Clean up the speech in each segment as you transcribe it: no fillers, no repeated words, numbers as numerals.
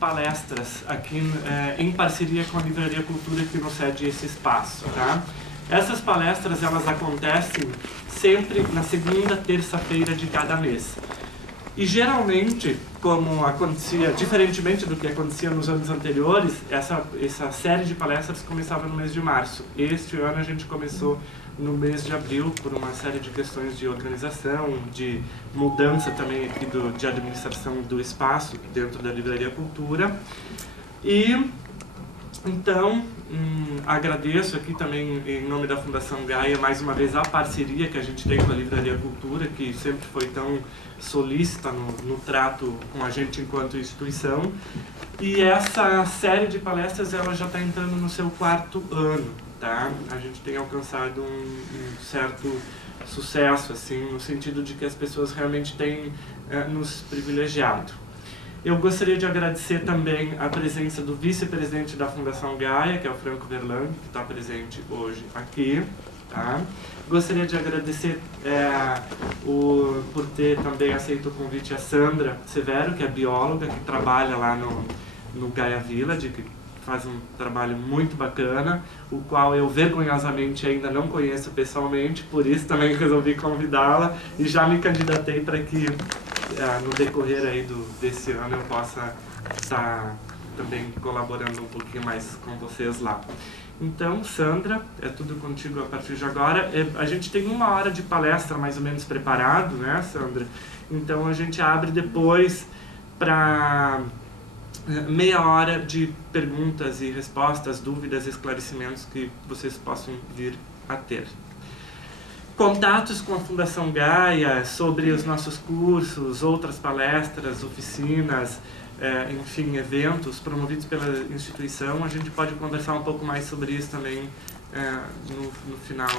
palestras aqui em parceria com a Livraria Cultura que nos cede esse espaço, tá? Essas palestras, elas acontecem sempre na segunda terça-feira de cada mês. E geralmente, como acontecia, diferentemente do que acontecia nos anos anteriores, essa série de palestras começava no mês de março. Este ano a gente começou no mês de abril, por uma série de questões de organização, de mudança também aqui de administração do espaço dentro da Livraria Cultura. E então, agradeço aqui também em nome da Fundação Gaia mais uma vez a parceria que a gente tem com a Livraria Cultura, que sempre foi tão solícita no trato com a gente enquanto instituição. E essa série de palestras ela já está entrando no seu 4º ano, tá? A gente tem alcançado um certo sucesso, assim, no sentido de que as pessoas realmente têm nos privilegiado. Eu gostaria de agradecer também a presença do vice-presidente da Fundação Gaia, que é o Franco Verlang, que está presente hoje aqui. Tá? Gostaria de agradecer por ter também aceito o convite a Sandra Severo, que é bióloga, que trabalha lá no Gaia Village, que faz um trabalho muito bacana, o qual eu vergonhosamente ainda não conheço pessoalmente, por isso também resolvi convidá-la e já me candidatei para que no decorrer aí desse ano eu possa estar também colaborando um pouquinho mais com vocês lá. Então, Sandra, é tudo contigo a partir de agora. A gente tem 1 hora de palestra mais ou menos preparado, né, Sandra? Então a gente abre depois para meia hora de perguntas e respostas, dúvidas, esclarecimentos que vocês possam vir a ter. Contatos com a Fundação Gaia sobre os nossos cursos, outras palestras, oficinas, enfim, eventos promovidos pela instituição. A gente pode conversar um pouco mais sobre isso também no final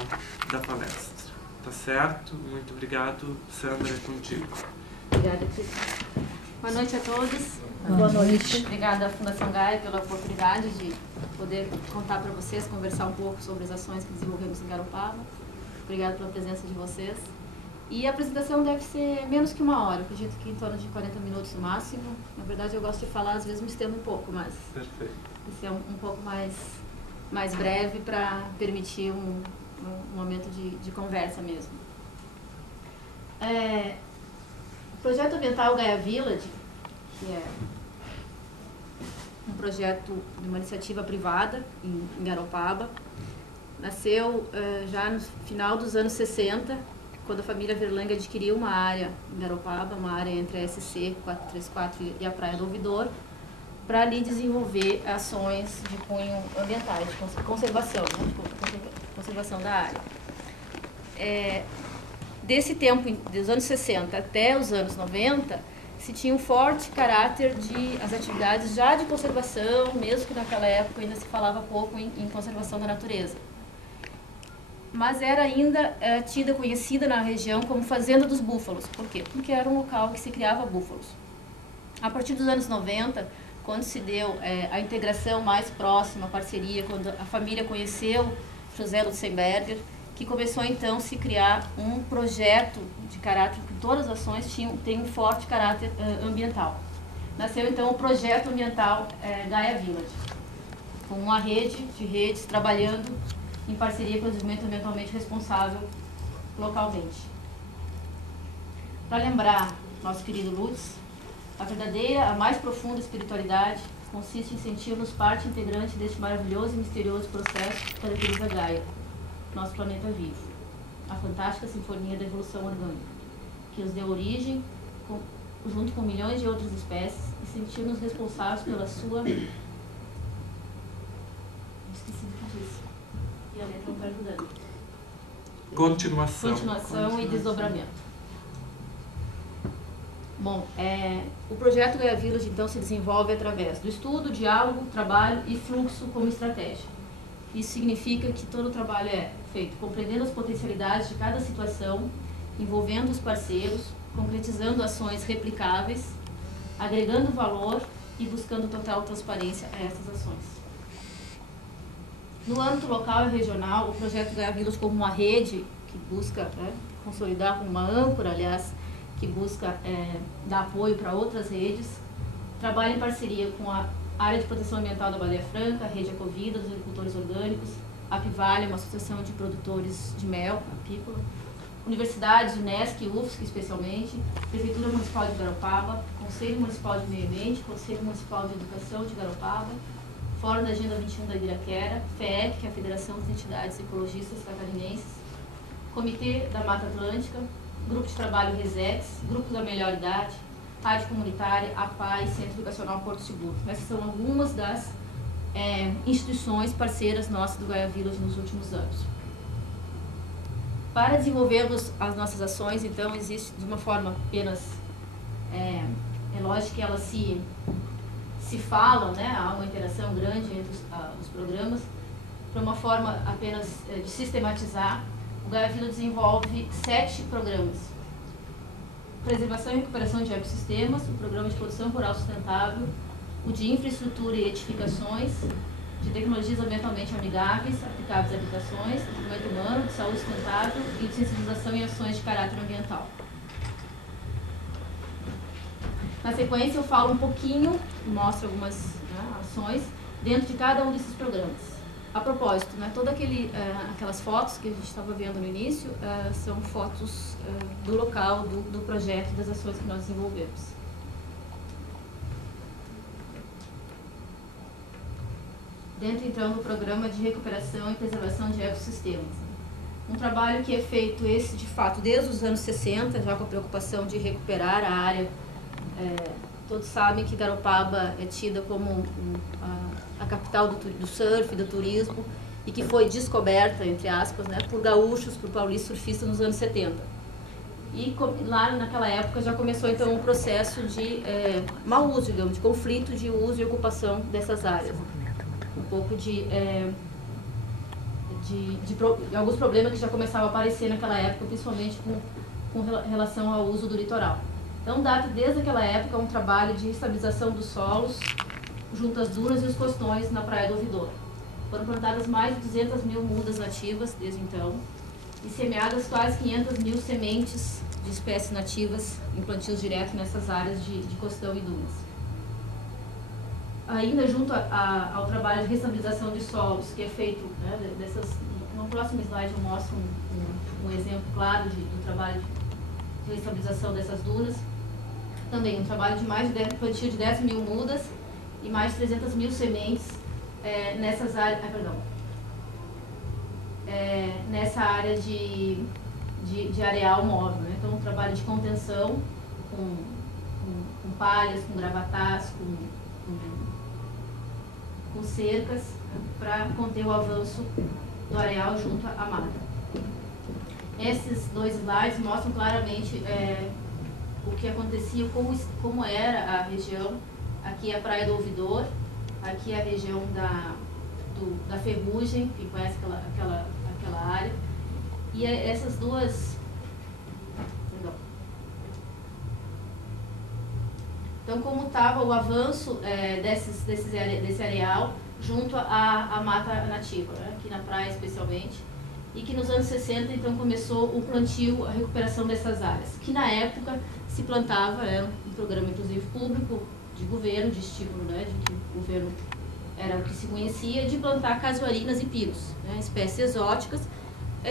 da palestra. Tá certo? Muito obrigado. Sandra, é contigo. Obrigada, Cristina. Boa noite a todos. Boa noite. Obrigada à Fundação Gaia pela oportunidade de poder contar para vocês, conversar um pouco sobre as ações que desenvolvemos em Garopaba. Obrigada pela presença de vocês. E a apresentação deve ser menos que 1 hora, acredito que em torno de 40 minutos no máximo. Na verdade, eu gosto de falar, às vezes me estendo um pouco, mas Perfeito. vai ser um pouco mais breve para permitir um momento de conversa mesmo. O projeto ambiental Gaia Village, que é um projeto de uma iniciativa privada em Garopaba, nasceu já no final dos anos 60, quando a família Verlang adquiriu uma área em Garopaba, uma área entre a SC 434 e a Praia do Ouvidor, para ali desenvolver ações de cunho ambientais, de conservação, né, de conservação da área. Desse tempo, dos anos 60 até os anos 90, se tinha um forte caráter de as atividades já de conservação, mesmo que naquela época ainda se falava pouco em conservação da natureza. Mas era ainda tida, conhecida na região como Fazenda dos Búfalos. Por quê? Porque era um local que se criava búfalos. A partir dos anos 90, quando se deu a integração mais próxima, a parceria, quando a família conheceu José Lutzenberger, que começou então a se criar um projeto de caráter, que todas as ações têm um forte caráter ambiental. Nasceu então o projeto ambiental Gaia Village, com uma rede de redes trabalhando em parceria com o desenvolvimento ambientalmente responsável localmente. Para lembrar nosso querido Lutz, a verdadeira, a mais profunda espiritualidade consiste em sentir-nos parte integrante deste maravilhoso e misterioso processo que caracteriza Gaia, nosso planeta vivo, a fantástica sinfonia da evolução orgânica, que nos deu origem, junto com milhões de outras espécies, e sentir-nos responsáveis pela sua... Esqueci do que disse. E a letra não está ajudando. Continuação e desdobramento. Bom, o projeto Gaia Village, então, se desenvolve através do estudo, diálogo, trabalho e fluxo como estratégia. Isso significa que todo o trabalho é feito compreendendo as potencialidades de cada situação, envolvendo os parceiros, concretizando ações replicáveis, agregando valor e buscando total transparência a essas ações. No âmbito local e regional, o projeto Gaia Village, como uma rede que busca consolidar, como uma âncora, aliás, que busca dar apoio para outras redes, trabalha em parceria com a Área de Proteção Ambiental da Baleia Franca, a Rede Ecovida, dos agricultores orgânicos, a Apivale, uma associação de produtores de mel, apícola, universidades, Unesc, UFSC especialmente, Prefeitura Municipal de Garopaba, Conselho Municipal de Meio Ambiente, Conselho Municipal de Educação de Garopaba, Fórum da Agenda 21 da Ibiraquera, FEEC, que é a Federação das Entidades Ecologistas Catarinenses, Comitê da Mata Atlântica, Grupo de Trabalho RESEX, Grupo da Melhor Idade, Rádio Comunitária, APAI, Centro Educacional Porto Seguro. Essas são algumas das instituições parceiras nossas do Gaia Village nos últimos anos. Para desenvolvermos as nossas ações, então, existe de uma forma apenas, é lógico que elas se falam, né? Há uma interação grande entre os programas, para uma forma apenas de sistematizar. O Gaia Village desenvolve 7 programas: preservação e recuperação de ecossistemas, o programa de produção rural sustentável, o de infraestrutura e edificações, de tecnologias ambientalmente amigáveis, aplicáveis a habitações, desenvolvimento humano, de saúde sustentável e de sensibilização em ações de caráter ambiental. Na sequência eu falo um pouquinho, mostro algumas ações dentro de cada um desses programas. A propósito, todas aquelas fotos que a gente estava vendo no início são fotos do local, do projeto, das ações que nós desenvolvemos. Dentro, então, do programa de recuperação e preservação de ecossistemas. Um trabalho que é feito, de fato, desde os anos 60, já com a preocupação de recuperar a área. Todos sabem que Garopaba é tida como a capital do surf, do turismo, e que foi descoberta, entre aspas, por gaúchos, por paulistas surfistas nos anos 70. E lá naquela época já começou então um processo de mau uso, digamos, de conflito de uso e ocupação dessas áreas. Um pouco de alguns problemas que já começavam a aparecer naquela época, principalmente com relação ao uso do litoral. Então, data desde aquela época um trabalho de estabilização dos solos junto às dunas e os costões na Praia do Ouvidor. Foram plantadas mais de 200 mil mudas nativas desde então e semeadas quase 500 mil sementes de espécies nativas em plantios diretos nessas áreas de costão e dunas. Ainda junto ao trabalho de restabilização de solos, que é feito, no próximo slide eu mostro um exemplo claro do trabalho de restabilização dessas dunas. Também um trabalho de plantio de 10 mil mudas e mais de 300 mil sementes nessas áreas, nessa área de areal móvel. Então, um trabalho de contenção com palhas, com gravatás, com cercas, para conter o avanço do areal junto à mata. Esses 2 slides mostram claramente o que acontecia, como era a região. Aqui é a Praia do Ouvidor, aqui é a região da Ferrugem, quem conhece aquela área. E essas duas... Então, como estava o avanço desse areal junto à mata nativa, aqui na praia especialmente, e que nos anos 60, então, começou o plantio, a recuperação dessas áreas, que na época se plantava, era um programa, inclusive, público, de governo, de estímulo, de que o governo era o que se conhecia, de plantar casuarinas e pinos, espécies exóticas,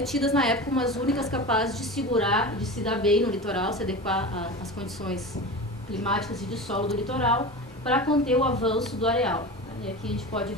tidas na época como as únicas capazes de segurar, de se dar bem no litoral, se adequar às condições climáticas e de solo do litoral, para conter o avanço do areal. E aqui a gente pode